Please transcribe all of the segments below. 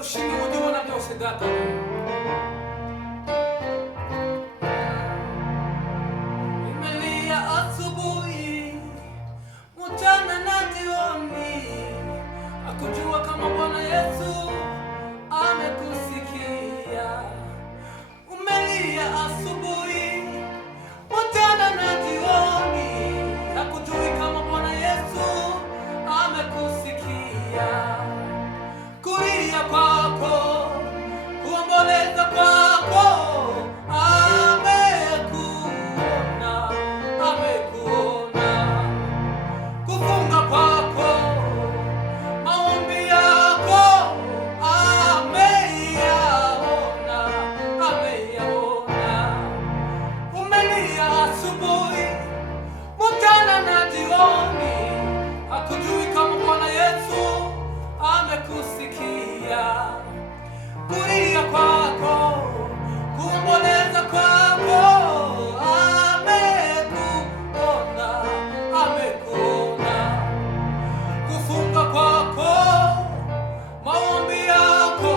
ushindi ujiona byose data. Imelia asubuhi, mchana na jioni, hakujua kama Bwana Yesu amekusikia. Umelia asubuhi, mchana na jioni, hakujui kama Bwana Yesu amekusikia. Kulia kwako, kuomboleza kwako, amekuona, amekuona. Kufunga kwako, maombi yako, ameyaona, ameyaona. Umelia asubuhi, mchana na jioni, hakujui kama Bwana Yesu amekusikia. Kulia kwako, kuomboleza kwako, amekuona, amekuona. Kufunga kwako, maombi yako,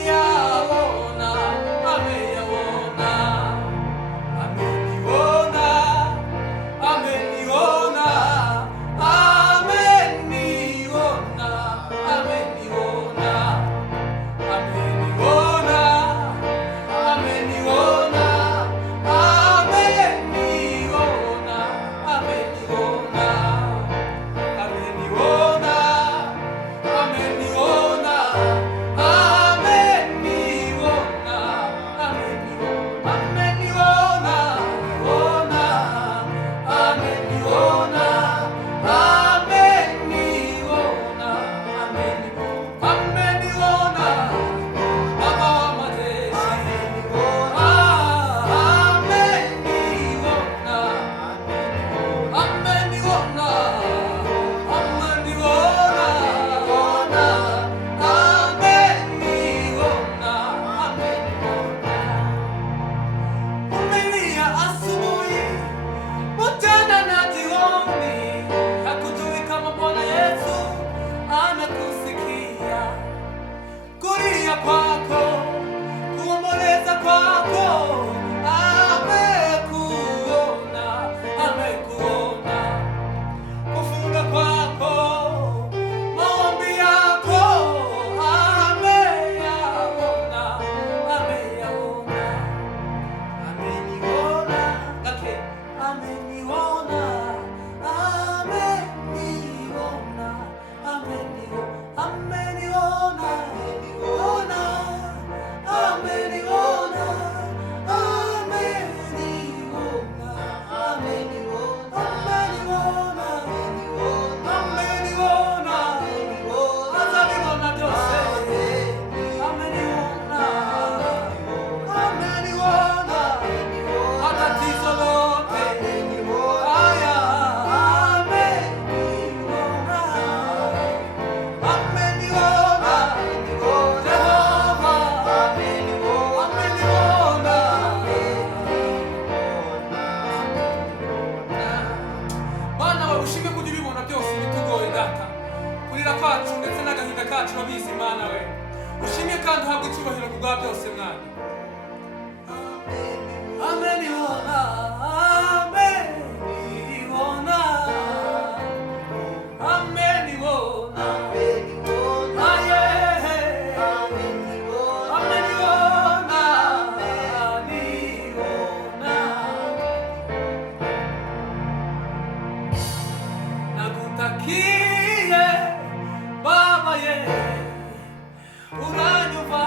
ameyaona, ameyaona. Ameniona, ameniona, ameniona, ameniona, ameniona, ameniona, ameniona, ameniona, ameniona, ameniona, kulia kwako, kuomboleza kwako, amekuona, amekuona. Kufunga kwako, maombi yako, ameyaona, ameyaona. Ameniona, okay. Ameniona, ameniona, ameniona, ameniona. Ushime kujibibona byose bitugoye data. Kurira kwacu ndetse n'agahinda kacu babizi Mana we. Ushimye kandi uhabwe icyubahiro kubwa byose Mwana. Ameniona, ameniona, ameniona, ameniona, ameniona, ameniona. Nakutakie Baba ye, unanyumva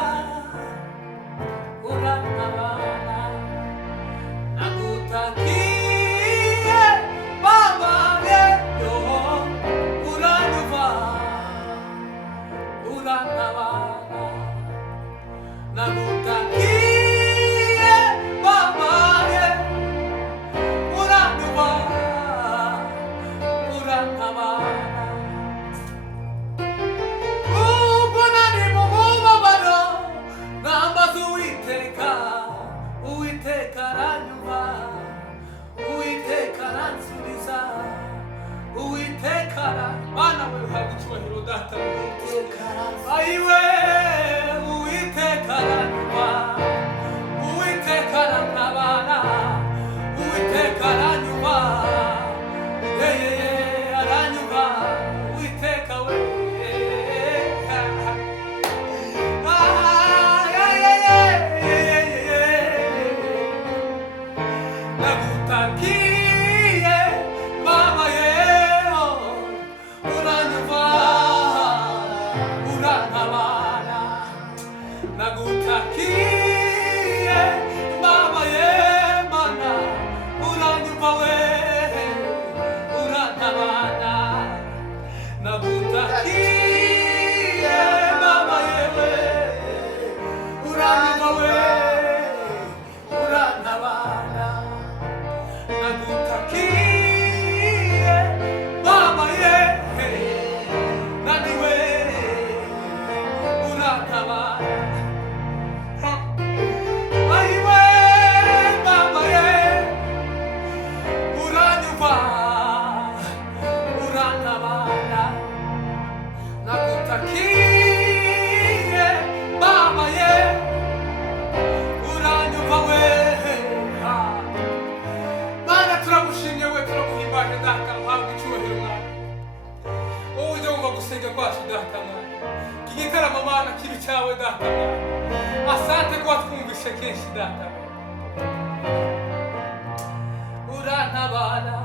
urantabara nagutakiye mama yewe uranyumva we urantabara nagutakiye mama yewe naniwe urantabara ayiwe mama ye uranyumva urantabara nagutakiye mama ye uranyumva we mana turagushimye we turaguhimbaje data uhabwa icyubahiro mwana wowe ujya wumva gusenga kwacu data mwana iki gitaramo mana kibi cyawe data mwana asante kuba twumvishe kenshi data urantabara